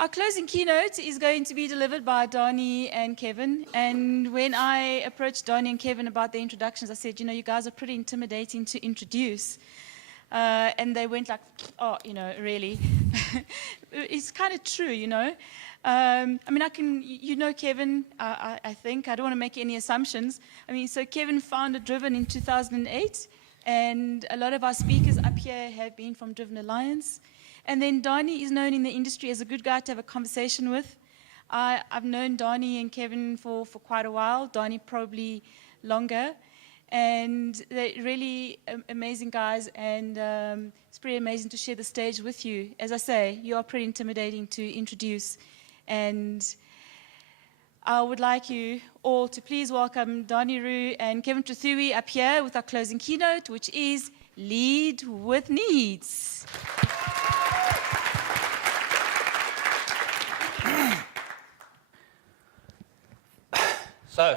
Our closing keynote is going to be delivered by Danie and Kevin. And when I approached Danie and Kevin about their introductions, I said, you guys are pretty intimidating to introduce. And they went like, oh, really. It's kind of true, I mean, Kevin, I think. I don't want to make any assumptions. So Kevin founded Driven in 2008, and a lot of our speakers up here have been from Driven Alliance. And then Danie is known in the industry as a good guy to have a conversation with. I've known Danie and Kevin for quite a while, Danie probably longer. And they're really amazing guys, and it's pretty amazing to share the stage with you. As I say, you are pretty intimidating to introduce. And I would like you all to please welcome Danie Roux and Kevin Trethewey up here with our closing keynote, which is Lead with Needs. So,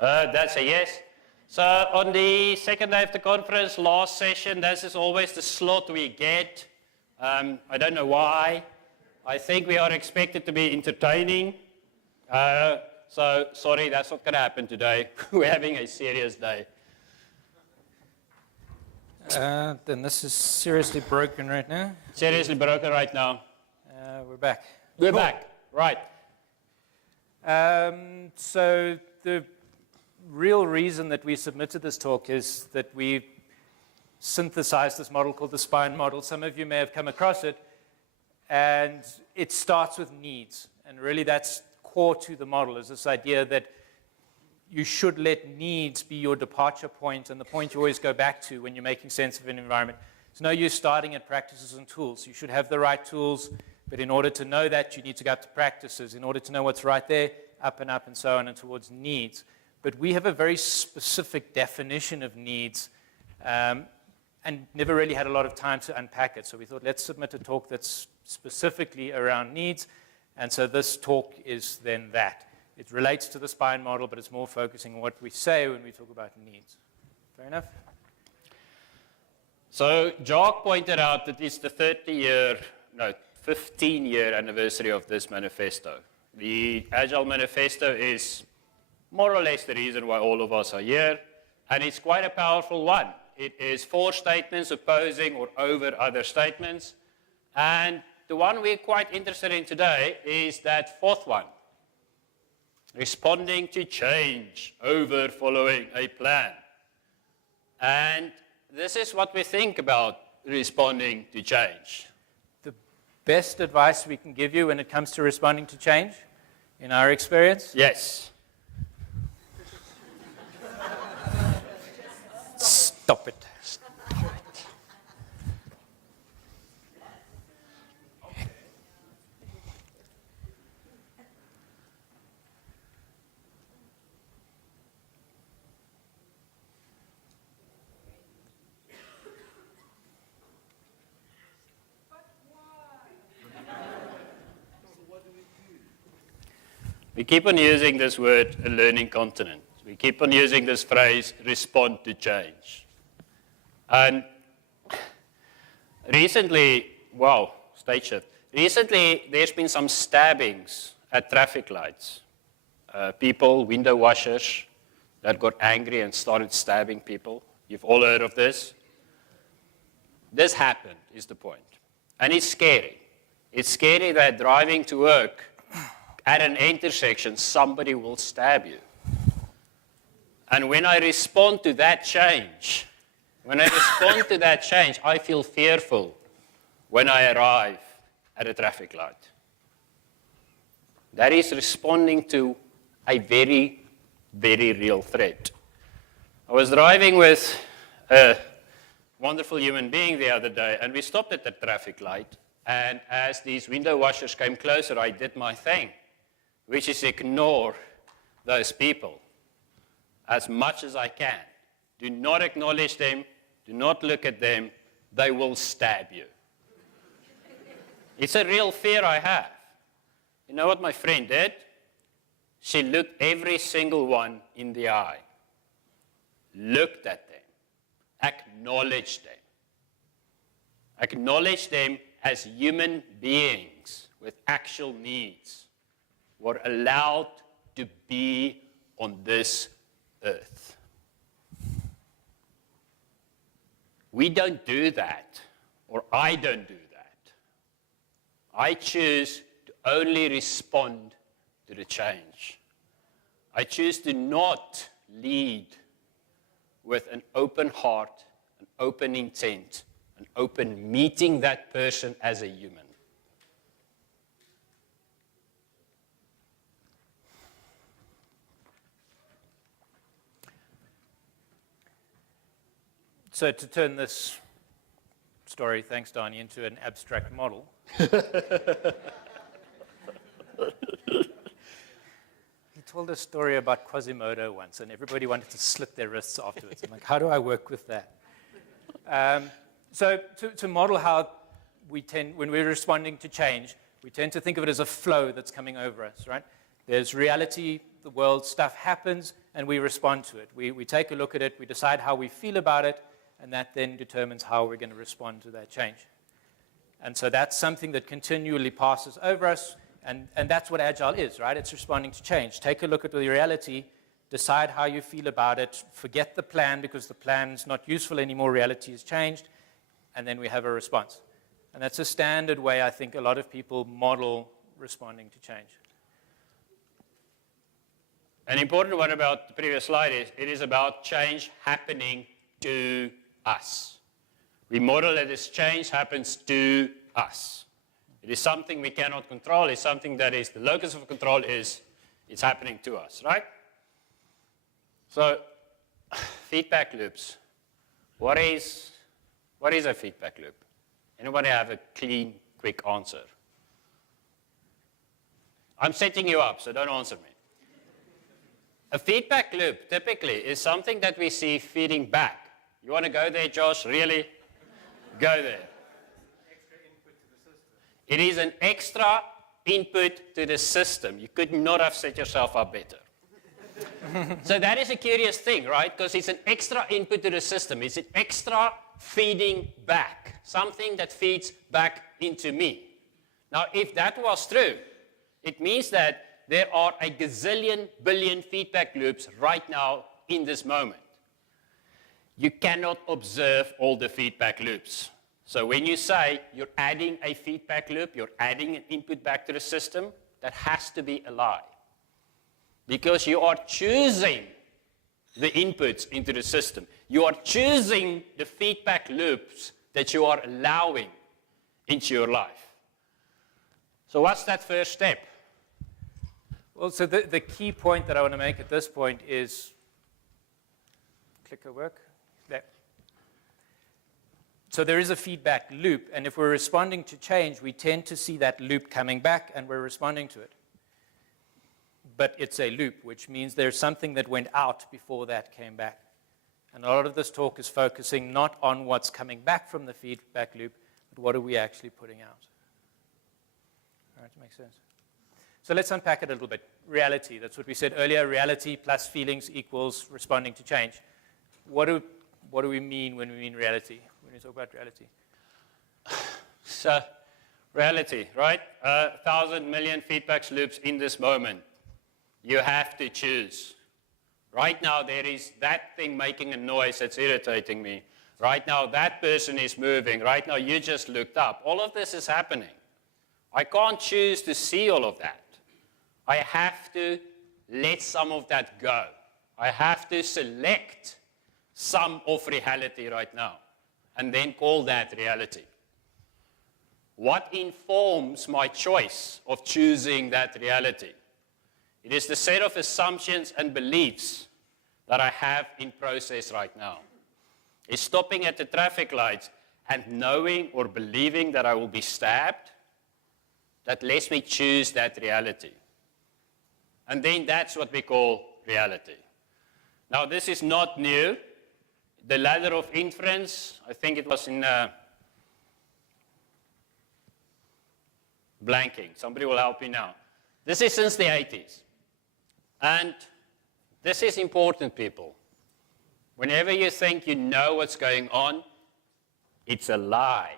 that's a yes. So on the second day of the conference, last session, this is always the slot we get. I don't know why. I think we are expected to be entertaining. So sorry, that's not going to happen today. We're having a serious day. Then this is seriously broken right now. Seriously broken right now. We're back. We're back, right. So the real reason that we submitted this talk is that we synthesized this model called the SPINE model. Some of you may have come across it. And it starts with needs. And really that's core to the model, is this idea that you should let needs be your departure point and the point you always go back to when you're making sense of an environment. It's no use starting at practices and tools. You should have the right tools, but in order to know that, you need to go up to practices. In order to know what's right there, up and so on and towards needs. But we have a very specific definition of needs and never really had a lot of time to unpack it. So we thought, let's submit a talk that's specifically around needs. And so this talk is then that. It relates to the SPINE model, but it's more focusing on what we say when we talk about needs. Fair enough? So Jacques pointed out that it's the 15-year anniversary of this manifesto. The Agile Manifesto is more or less the reason why all of us are here, and it's quite a powerful one. It is 4 statements opposing or over other statements, and the one we're quite interested in today is that 4th one, responding to change over following a plan. And this is what we think about responding to change. The best advice we can give you when it comes to responding to change, in our experience? Yes. Stop it. We keep on using this word, a learning continent. We keep on using this phrase, respond to change. And recently, stage shift. Recently, there's been some stabbings at traffic lights. People, window washers, that got angry and started stabbing people. You've all heard of this. This happened, is the point. And it's scary. It's scary that driving to work at an intersection, somebody will stab you. And when I respond to that change, I feel fearful when I arrive at a traffic light. That is responding to a very, very real threat. I was driving with a wonderful human being the other day, and we stopped at the traffic light, and as these window washers came closer, I did my thing, which is ignore those people as much as I can. Do not acknowledge them. Do not look at them. They will stab you. It's a real fear I have. You know what my friend did? She looked every single one in the eye, looked at them, acknowledged them. acknowledge them as human beings with actual needs, were allowed to be on this earth. We don't do that, or I don't do that. I choose to only respond to the change. I choose to not lead with an open heart, an open intent, an open meeting that person as a human. So to turn this story, thanks Danie, into an abstract model. He told a story about Quasimodo once, and everybody wanted to slit their wrists afterwards. I'm like, how do I work with that? So to model how we tend, when we're responding to change, we tend to think of it as a flow that's coming over us, right? There's reality, the world, stuff happens, and we respond to it. We take a look at it, we decide how we feel about it, and that then determines how we're going to respond to that change. And so that's something that continually passes over us, and that's what Agile is, right? It's responding to change. Take a look at the reality, decide how you feel about it, forget the plan because the plan's not useful anymore, reality has changed, and then we have a response. And that's a standard way I think a lot of people model responding to change. An important one about the previous slide is it is about change happening to us. We model that this change happens to us. It is something we cannot control. It's something that is the locus of control is it's happening to us, right? So, feedback loops. What is a feedback loop? Anybody have a clean, quick answer? I'm setting you up, so don't answer me. A feedback loop typically is something that we see feeding back. You want to go there, Josh? Really? Go there. Extra input to the system. It is an extra input to the system. You could not have set yourself up better. So that is a curious thing, right? Because it's an extra input to the system. It's an extra feeding back, something that feeds back into me. Now, if that was true, it means that there are a gazillion billion feedback loops right now in this moment. You cannot observe all the feedback loops. So when you say you're adding a feedback loop, you're adding an input back to the system, that has to be a lie. Because you are choosing the inputs into the system. You are choosing the feedback loops that you are allowing into your life. So what's that first step? Well, so the key point that I want to make at this point is, clicker work? There. So there is a feedback loop, and if we're responding to change, we tend to see that loop coming back, and we're responding to it. But it's a loop, which means there's something that went out before that came back. And a lot of this talk is focusing not on what's coming back from the feedback loop, but what are we actually putting out. All right, makes sense. So let's unpack it a little bit. Reality, that's what we said earlier. Reality plus feelings equals responding to change. What do we mean when we mean reality, when we talk about reality? So, reality, right? 1,000 million feedback loops in this moment. You have to choose. Right now, there is that thing making a noise that's irritating me. Right now, that person is moving. Right now, you just looked up. All of this is happening. I can't choose to see all of that. I have to let some of that go. I have to select some of reality right now and then call that reality. What informs my choice of choosing that reality? It is the set of assumptions and beliefs that I have in process right now. It's stopping at the traffic lights and knowing or believing that I will be stabbed. That lets me choose that reality. And then that's what we call reality. Now, this is not new. The ladder of inference, I think it was in blanking. Somebody will help me now. This is since the 80s. And this is important, people. Whenever you think you know what's going on, it's a lie.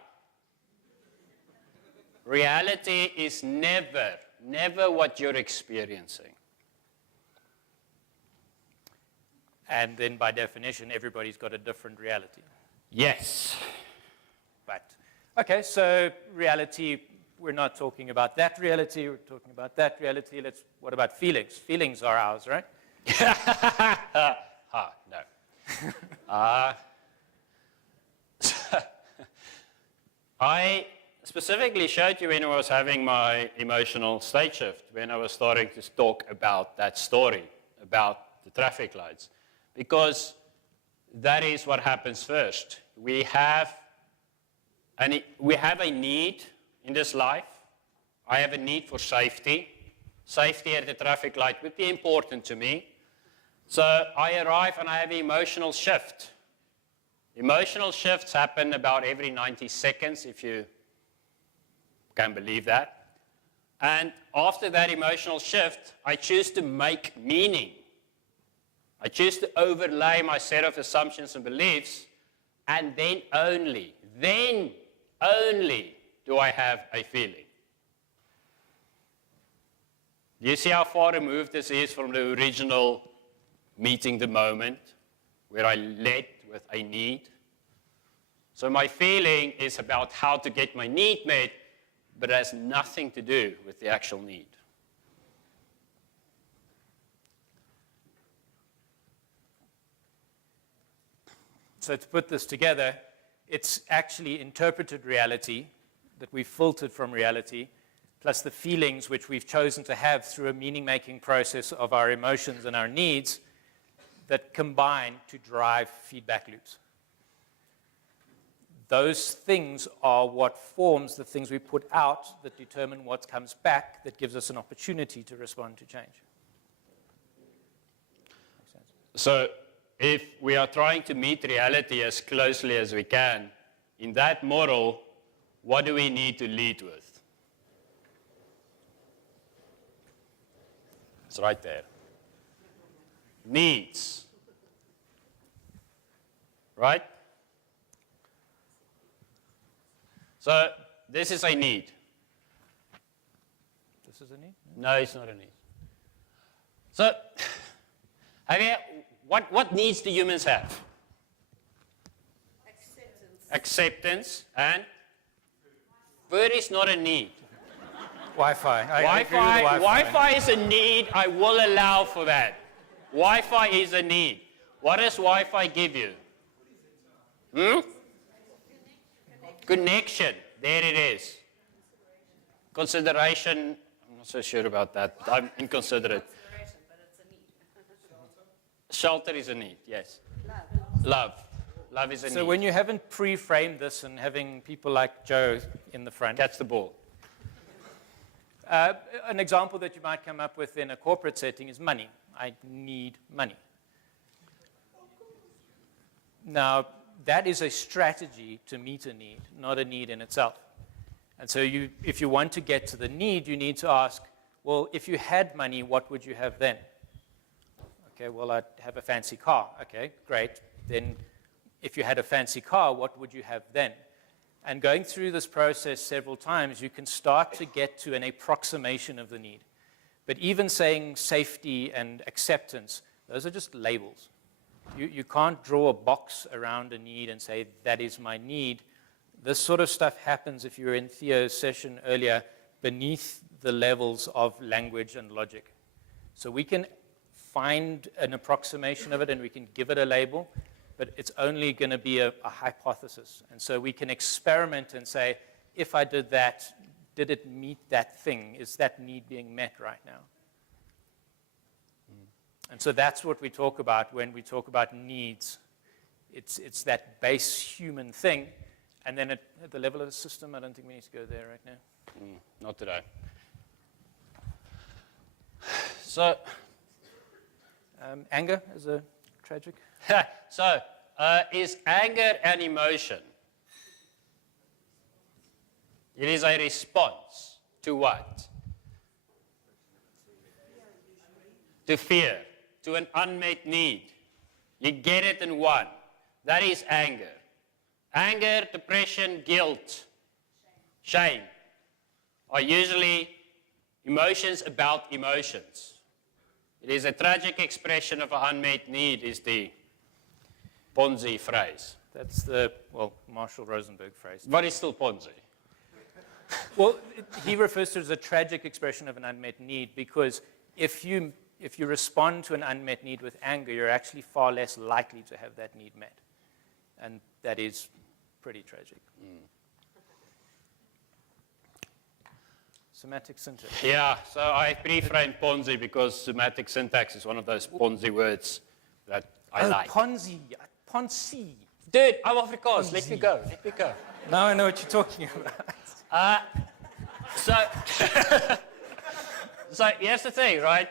reality is never what you're experiencing. And then by definition, everybody's got a different reality. Yes. But, okay, so reality, we're not talking about that reality, we're talking about that reality. What about feelings? Feelings are ours, right? No. I specifically showed you when I was having my emotional state shift, when I was starting to talk about that story, about the traffic lights, because that is what happens first. We have a need in this life. I have a need for safety. Safety at the traffic light would be important to me. So I arrive and I have an emotional shift. Emotional shifts happen about every 90 seconds, if you can believe that. And after that emotional shift, I choose to make meaning. I choose to overlay my set of assumptions and beliefs, and then only do I have a feeling. Do you see how far removed this is from the original meeting the moment, where I led with a need? So my feeling is about how to get my need met, but it has nothing to do with the actual need. So to put this together, it's actually interpreted reality that we've filtered from reality, plus the feelings which we've chosen to have through a meaning-making process of our emotions and our needs that combine to drive feedback loops. Those things are what forms the things we put out that determine what comes back, that gives us an opportunity to respond to change. Makes sense? So if we are trying to meet reality as closely as we can, in that model, what do we need to lead with? It's right there. Needs. Right? So this is a need. This is a need? No, it's not a need. So, what needs do humans have? Acceptance. And food is not a need. Wi-Fi. I agree with Wi-Fi. Wi-Fi is a need. I will allow for that. Wi-Fi is a need. What does Wi-Fi give you? Connection. There it is. Consideration. I'm not so sure about that. I'm inconsiderate. Shelter is a need, yes. Love. Love is a need. So when you haven't pre-framed this and having people like Joe in the front. Catch the ball. An example that you might come up with in a corporate setting is money. I need money. Now, that is a strategy to meet a need, not a need in itself. And so if you want to get to the need, you need to ask, well, if you had money, what would you have then? Okay, well, I'd have a fancy car. Okay, great. Then if you had a fancy car, what would you have then? And going through this process several times, you can start to get to an approximation of the need. But even saying safety and acceptance, those are just labels. You can't draw a box around a need and say, that is my need. This sort of stuff happens, if you were in Theo's session earlier, beneath the levels of language and logic. So we can find an approximation of it and we can give it a label, but it's only going to be a hypothesis. And so we can experiment and say, if I did that, did it meet that thing? Is that need being met right now? And so that's what we talk about when we talk about needs. It's that base human thing. And then at the level of the system, I don't think we need to go there right now. Not today. So, anger is a tragic. So, is anger an emotion? It is a response to what? To fear, to an unmet need. You get it in one. That is anger. Anger, depression, guilt, shame. are usually emotions about emotions. It is a tragic expression of an unmet need, is the Ponzi phrase. That's the, well, Marshall Rosenberg phrase. But it's still Ponzi. Well, he refers to it as a tragic expression of an unmet need because if you respond to an unmet need with anger, you're actually far less likely to have that need met. And that is pretty tragic. Semantic syntax. Yeah, so I pre-framed Ponzi because semantic syntax is one of those Ponzi words that I like. Ponzi. Ponzi. Dude, I'm Afrikaans. Let me go. Let me go. Now I know what you're talking about. So here's the thing, right?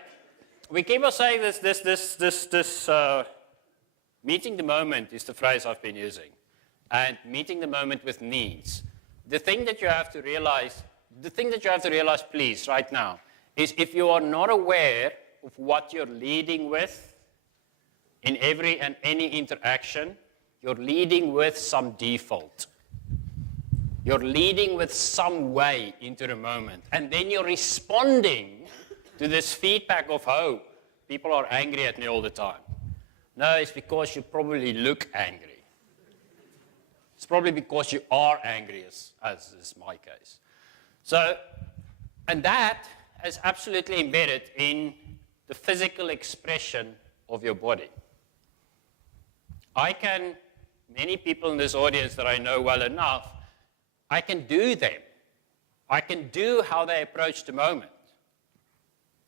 We keep on saying this meeting the moment is the phrase I've been using. And meeting the moment with needs. The thing that you have to realize, please, right now, is if you are not aware of what you're leading with in every and any interaction, you're leading with some default. You're leading with some way into the moment. And then you're responding to this feedback of, oh, people are angry at me all the time. No, it's because you probably look angry. It's probably because you are angry, as is my case. So, and that is absolutely embedded in the physical expression of your body. Many people in this audience that I know well enough, I can do them. I can do how they approach the moment.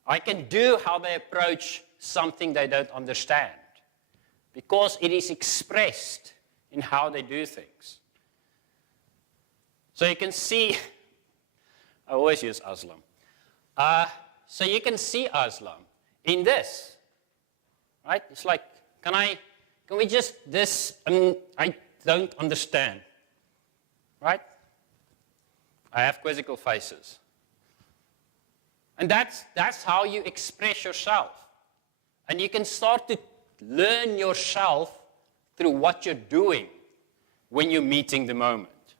I can do how they approach something they don't understand. Because it is expressed in how they do things. So you can see, I always use Aslam. So you can see Aslam in this, right? It's like, can we just, I don't understand, right? I have quizzical faces. And that's how you express yourself. And you can start to learn yourself through what you're doing when you're meeting the moment,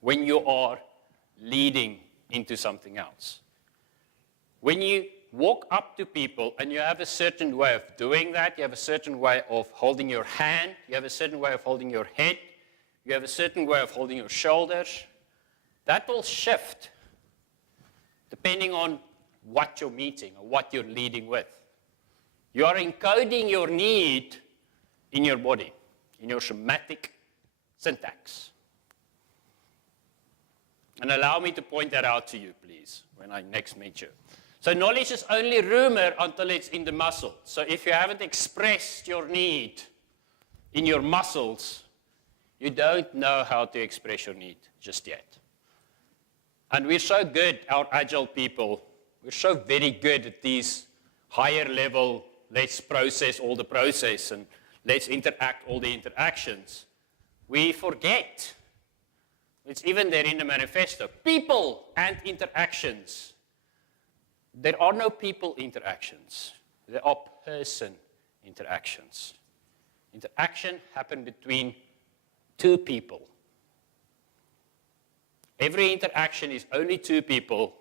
when you are leading into something else. When you walk up to people and you have a certain way of doing that, you have a certain way of holding your hand, you have a certain way of holding your head, you have a certain way of holding your shoulders, that will shift depending on what you're meeting or what you're leading with. You are encoding your need in your body, in your somatic syntax. And allow me to point that out to you, please, when I next meet you. So knowledge is only rumor until it's in the muscle. So if you haven't expressed your need in your muscles, you don't know how to express your need just yet. And we're so good, our Agile people, we're so very good at these higher level, let's process all the process and let's interact all the interactions. We forget. It's even there in the manifesto. People and interactions. There are no people interactions. There are person interactions. Interaction happens between two people. Every interaction is only two people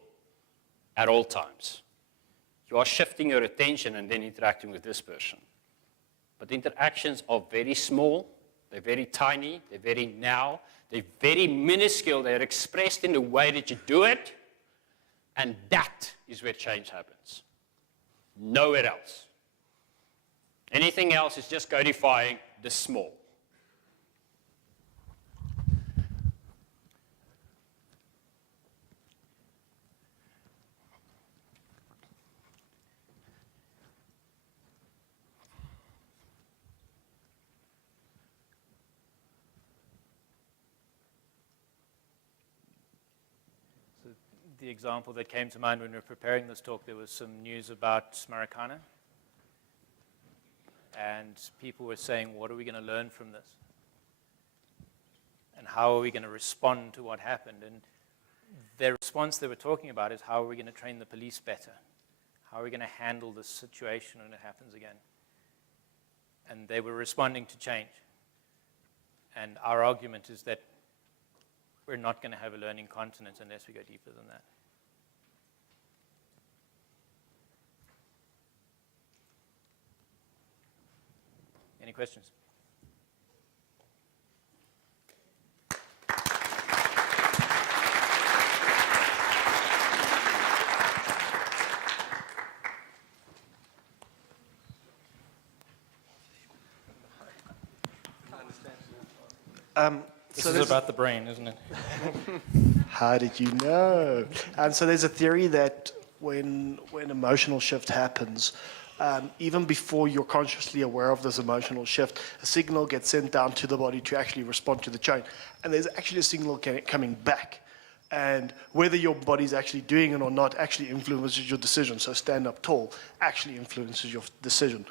at all times. You are shifting your attention and then interacting with this person. But interactions are very small, they're very tiny, they're very now, they're very minuscule, they're expressed in the way that you do it, and that is where change happens. Nowhere else. Anything else is just codifying the small. The example that came to mind when we were preparing this talk, there was some news about Marikana. And people were saying, what are we going to learn from this? And how are we going to respond to what happened? And their response they were talking about is, how are we going to train the police better? How are we going to handle this situation when it happens again? And they were responding to change. And our argument is that we're not going to have a learning continent unless we go deeper than that. questions? This is about the brain, isn't it? How did you know? So there's a theory that when emotional shift happens, even before you're consciously aware of this emotional shift, a signal gets sent down to the body to actually respond to the change. And there's actually a signal coming back. And whether your body's actually doing it or not actually influences your decision. So stand up tall actually influences your decision.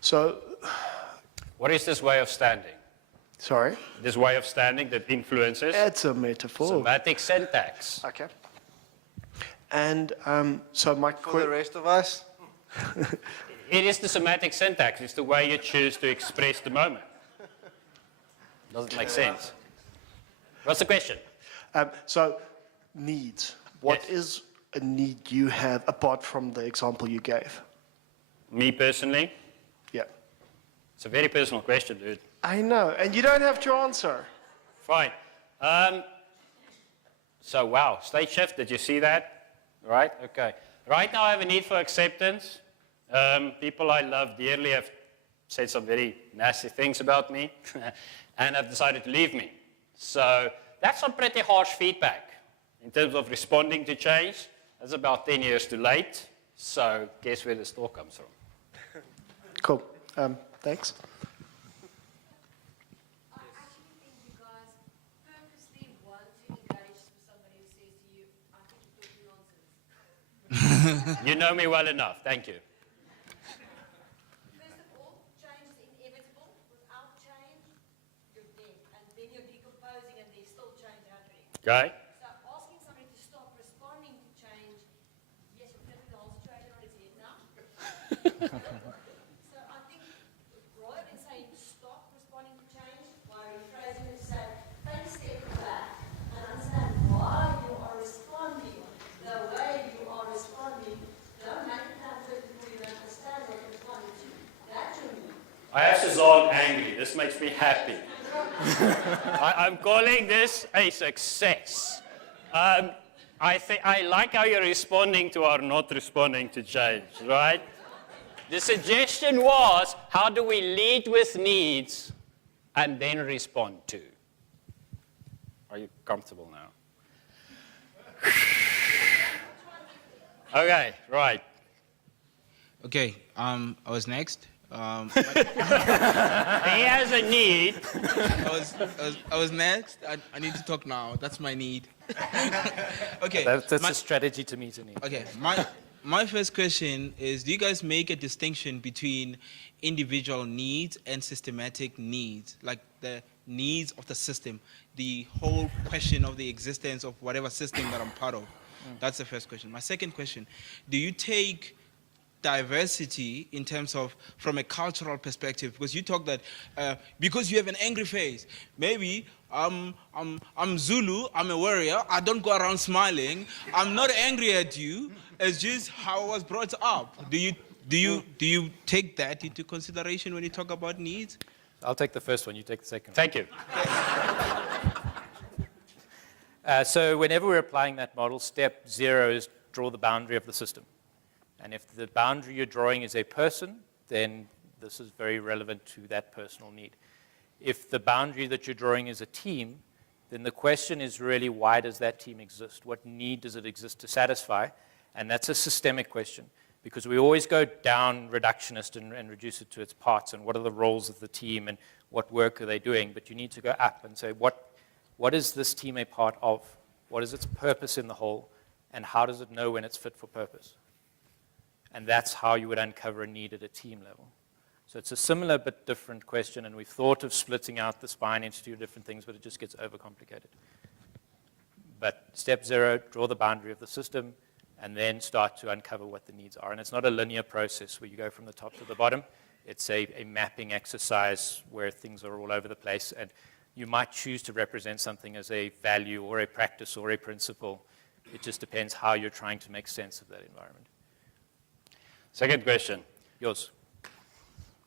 So, What is this way of standing? sorry? This way of standing that influences It's a metaphor. semantic syntax. Okay. And so my For the rest of us, It is the semantic syntax. It's the way you choose to express the moment. Does it make sense? What's the question? So needs. What Yes. is a need you have apart from the example you gave? Me personally, Yeah. it's a very personal question, dude. I know, and you don't have to answer. Fine. So, wow, state shift, did you see that? Right? Okay. Right now I have a need for acceptance. People I love dearly have said some very nasty things about me and have decided to leave me. So that's some pretty harsh feedback in terms of responding to change. That's about 10 years too late. So guess where this talk comes from? Cool. Thanks. I actually think you guys purposely want to engage with somebody who says to you, I think you're talking nonsense. You know me well enough. Thank you. First of all, change is inevitable. Without change, you're dead. And then you're decomposing and there's still change happening. Okay? So asking somebody to stop responding to change, yes, you're flipping the whole situation on its head now. So I think rather than saying stop responding to change, by rephrasing it, say, take a step back and understand why you are responding the way you are responding. Don't make it happen before you understand what you're responding to. That's your need. I have Suzanne angry. This makes me happy. I'm calling this a success. I like how you're responding to our not responding to change, right? The suggestion was, how do we lead with needs and then respond to? Are you comfortable now? Okay, right. Okay, I was next. He has a need. I was next. I need to talk now. That's my need. Okay. That's a strategy to meet a need. Okay. My first question is: do you guys make a distinction between individual needs and systematic needs, like the needs of the system, the whole question of the existence of whatever system that I'm part of? That's the first question. My second question: do you take diversity in terms of from a cultural perspective, because you talk that because you have an angry face, maybe I'm Zulu, I'm a warrior, I don't go around smiling, I'm not angry at you, it's just how I was brought up. Do you take that into consideration when you talk about needs? I'll take the first one, you take the second one. Thank you. So whenever we're applying that model, step 0 is draw the boundary of the system. And if the boundary you're drawing is a person, then this is very relevant to that personal need. If the boundary that you're drawing is a team, then the question is really, why does that team exist? What need does it exist to satisfy? And that's a systemic question, because we always go down reductionist and reduce it to its parts, and what are the roles of the team, and what work are they doing? But you need to go up and say, what is this team a part of? What is its purpose in the whole? And how does it know when it's fit for purpose? And that's how you would uncover a need at a team level. So it's a similar but different question, and we've thought of splitting out the spine into two different things, but it just gets overcomplicated. But step 0, draw the boundary of the system, and then start to uncover what the needs are. And it's not a linear process where you go from the top to the bottom. It's a mapping exercise where things are all over the place, and you might choose to represent something as a value or a practice or a principle. It just depends how you're trying to make sense of that environment. Second question. Yours.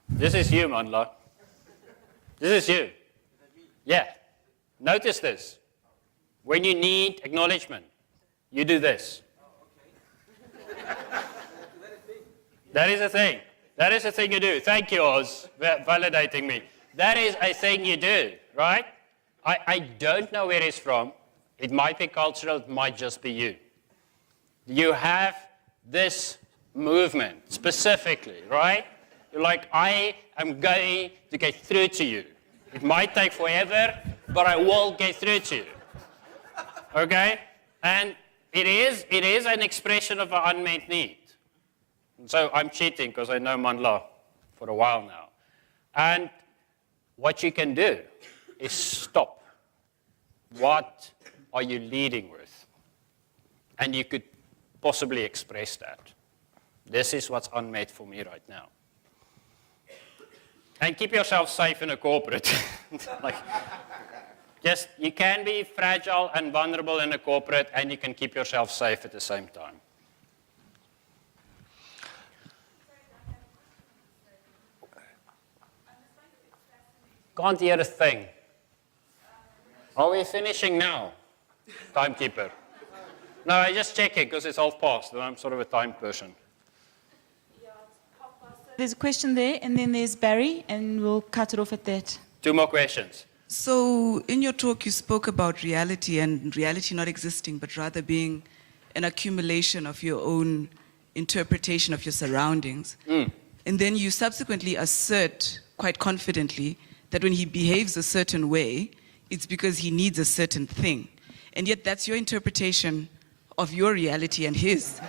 This is you, Manla. This is you. Yeah. Notice this. When you need acknowledgement, you do this. That is a thing. That is a thing you do. Thank you, Oz, for validating me. That is a thing you do, right? I don't know where it's from. It might be cultural, it might just be you. You have this movement specifically, right? You're like, I am going to get through to you. It might take forever, but I will get through to you. Okay? And it is an expression of an unmet need. And so I'm cheating because I know Mandla for a while now. And what you can do is stop. What are you leading with? And you could possibly express that. This is what's unmet for me right now. And keep yourself safe in a corporate. You can be fragile and vulnerable in a corporate, and you can keep yourself safe at the same time. Can't hear a thing. Are we finishing now? Timekeeper. No, I just check it because it's half past, and I'm sort of a time person. There's a question there, and then there's Barry, and we'll cut it off at that. 2 more questions. So, in your talk, you spoke about reality and reality not existing, but rather being an accumulation of your own interpretation of your surroundings. And then you subsequently assert quite confidently that when he behaves a certain way, it's because he needs a certain thing. And yet that's your interpretation of your reality and his.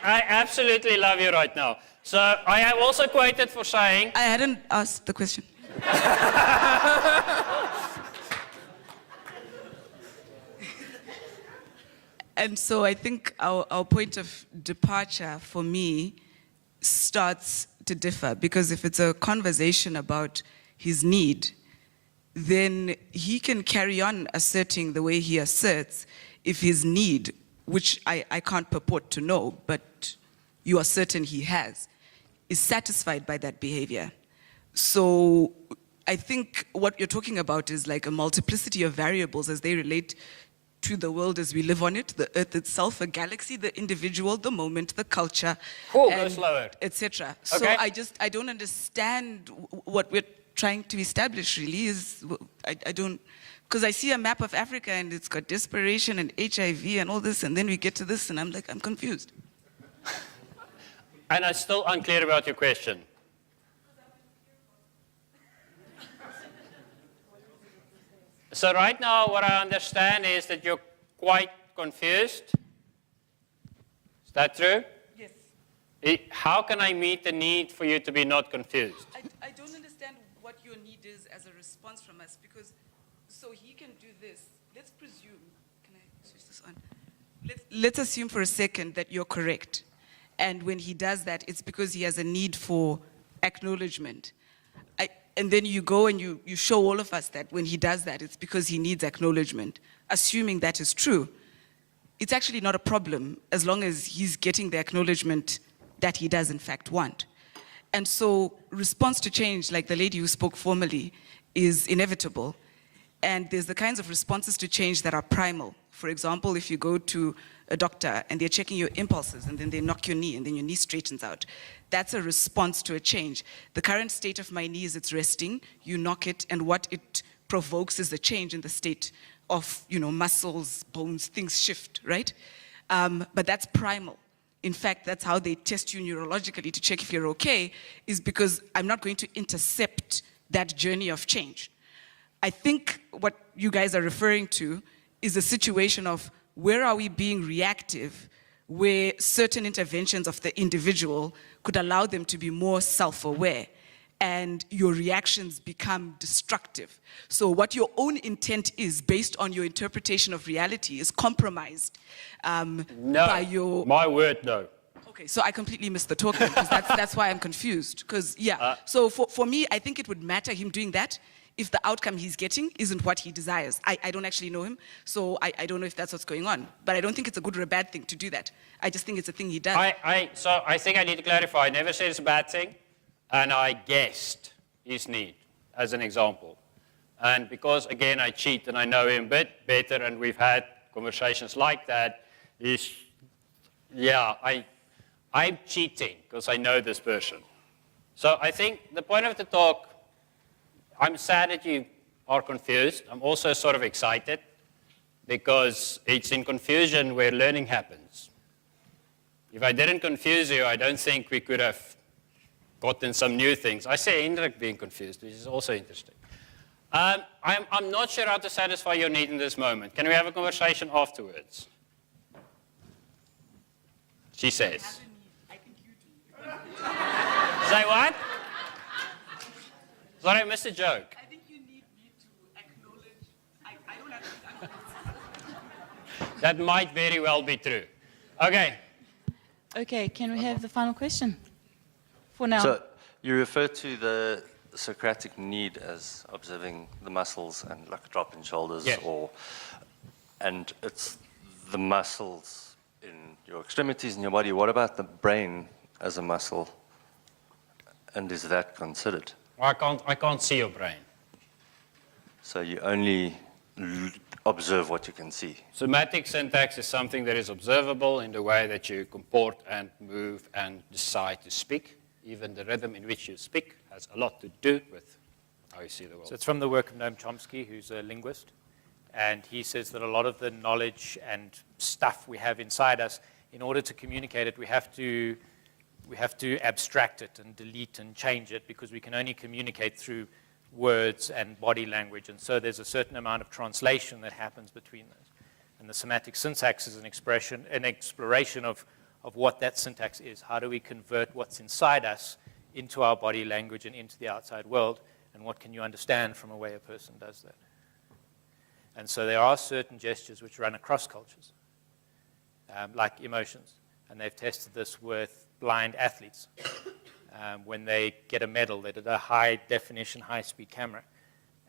I absolutely love you right now. So I am also quoted for saying... I hadn't asked the question. And so I think our point of departure for me starts to differ, because if it's a conversation about his need, then he can carry on asserting the way he asserts if his need, which I can't purport to know, but you are certain he has, is satisfied by that behavior. So I think what you're talking about is like a multiplicity of variables as they relate to the world as we live on it, the earth itself, a galaxy, the individual, the moment, the culture, Go slower. etc. Okay. So I don't understand what we're trying to establish really is, I don't, because I see a map of Africa and it's got desperation and HIV and all this, and then we get to this and I'm like, I'm confused. And I'm still unclear about your question. So right now, what I understand is that you're quite confused. Is that true? Yes. How can I meet the need for you to be not confused? I don't understand what your need is as a response from us, because so he can do this. Let's presume, can I switch this on? Let's assume for a second that you're correct. And when he does that, it's because he has a need for acknowledgement. And then you go and you show all of us that when he does that, it's because he needs acknowledgement. Assuming that is true, it's actually not a problem as long as he's getting the acknowledgement that he does in fact want. And so response to change, like the lady who spoke formally, is inevitable. And there's the kinds of responses to change that are primal. For example, if you go to a doctor and they're checking your impulses and then they knock your knee and then your knee straightens out, that's a response to a change. The current state of my knee is it's resting, you knock it, and what it provokes is the change in the state of, muscles, bones, things shift, right? But that's primal. In fact, that's how they test you neurologically to check if you're okay, is because I'm not going to intercept that journey of change. I think what you guys are referring to is a situation of where are we being reactive, where certain interventions of the individual could allow them to be more self-aware, and your reactions become destructive. So what your own intent is based on your interpretation of reality is compromised by your... My word, no. Okay, so I completely missed the talk because that's why I'm confused. Because, so for me, I think it would matter him doing that if the outcome he's getting isn't what he desires. I don't actually know him, so I don't know if that's what's going on. But I don't think it's a good or a bad thing to do that. I just think it's a thing he does. So I think I need to clarify. I never said it's a bad thing, and I guessed his need as an example. And because, again, I cheat and I know him a bit better, and we've had conversations like that, I'm cheating because I know this person. So I think the point of the talk, I'm sad that you are confused. I'm also sort of excited because it's in confusion where learning happens. If I didn't confuse you, I don't think we could have gotten some new things. I say Hendrik being confused, which is also interesting. I'm not sure how to satisfy your need in this moment. Can we have a conversation afterwards? She says. I think you do. Say what? Sorry, I missed a joke. I think you need me to acknowledge. I don't have to. That might very well be true. Okay. Okay, can we have the final question for now? So you refer to the Socratic need as observing the muscles and like a drop in shoulders, Yes. and it's the muscles in your extremities in your body. What about the brain as a muscle? And is that considered? I can't see your brain. So you only observe what you can see. Somatic syntax is something that is observable in the way that you comport and move and decide to speak. Even the rhythm in which you speak has a lot to do with how you see the world. So it's from the work of Noam Chomsky, who's a linguist. And he says that a lot of the knowledge and stuff we have inside us, in order to communicate it, we have to abstract it and delete and change it because we can only communicate through words and body language. And so there's a certain amount of translation that happens between those. And the somatic syntax is an exploration of what that syntax is. How do we convert what's inside us into our body language and into the outside world? And what can you understand from a way a person does that? And so there are certain gestures which run across cultures, like emotions. And they've tested this with blind athletes. When they get a medal, they did a high-definition, high-speed camera.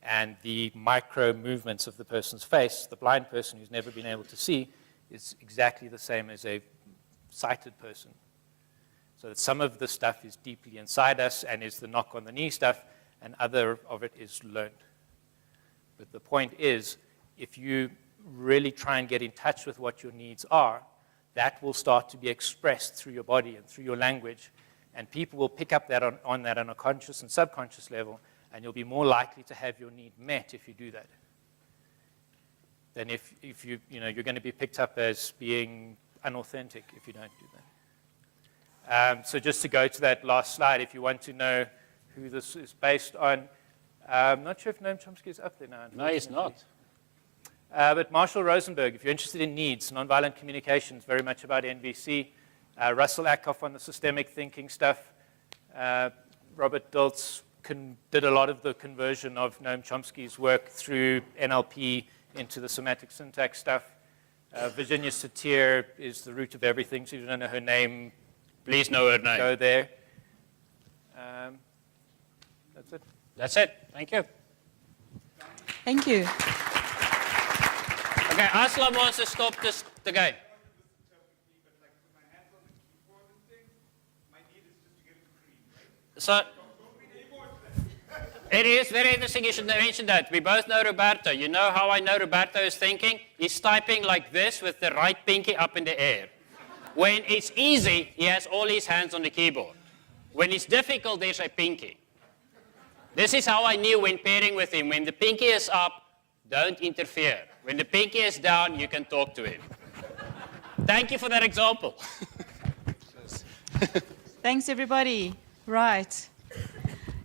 And the micro movements of the person's face, the blind person who's never been able to see, is exactly the same as a sighted person. So that some of the stuff is deeply inside us and is the knock-on-the-knee stuff, and other of it is learned. But the point is, if you really try and get in touch with what your needs are, that will start to be expressed through your body and through your language, and people will pick up that on that on a conscious and subconscious level, and you'll be more likely to have your need met if you do that. Than if you're going to be picked up as being unauthentic if you don't do that. So just to go to that last slide, if you want to know who this is based on, I'm not sure if Noam Chomsky is up there now. No, he's not. But Marshall Rosenberg, if you're interested in needs, nonviolent communications, very much about NVC. Russell Ackoff on the systemic thinking stuff. Robert Diltz did a lot of the conversion of Noam Chomsky's work through NLP into the somatic syntax stuff. Virginia Satir is the root of everything, so if you don't know her name, Please know her name. go there. That's it. That's it. Thank you. Thank you. Okay, Aslam wants to stop the game. So, it is very interesting you should mention that. We both know Roberto. You know how I know Roberto is thinking? He's typing like this with the right pinky up in the air. When it's easy, he has all his hands on the keyboard. When it's difficult, there's a pinky. This is how I knew when pairing with him. When the pinky is up, don't interfere. When the pinky is down, you can talk to him. Thank you for that example. Thanks, everybody. Right.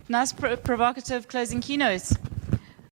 Nice provocative closing keynotes.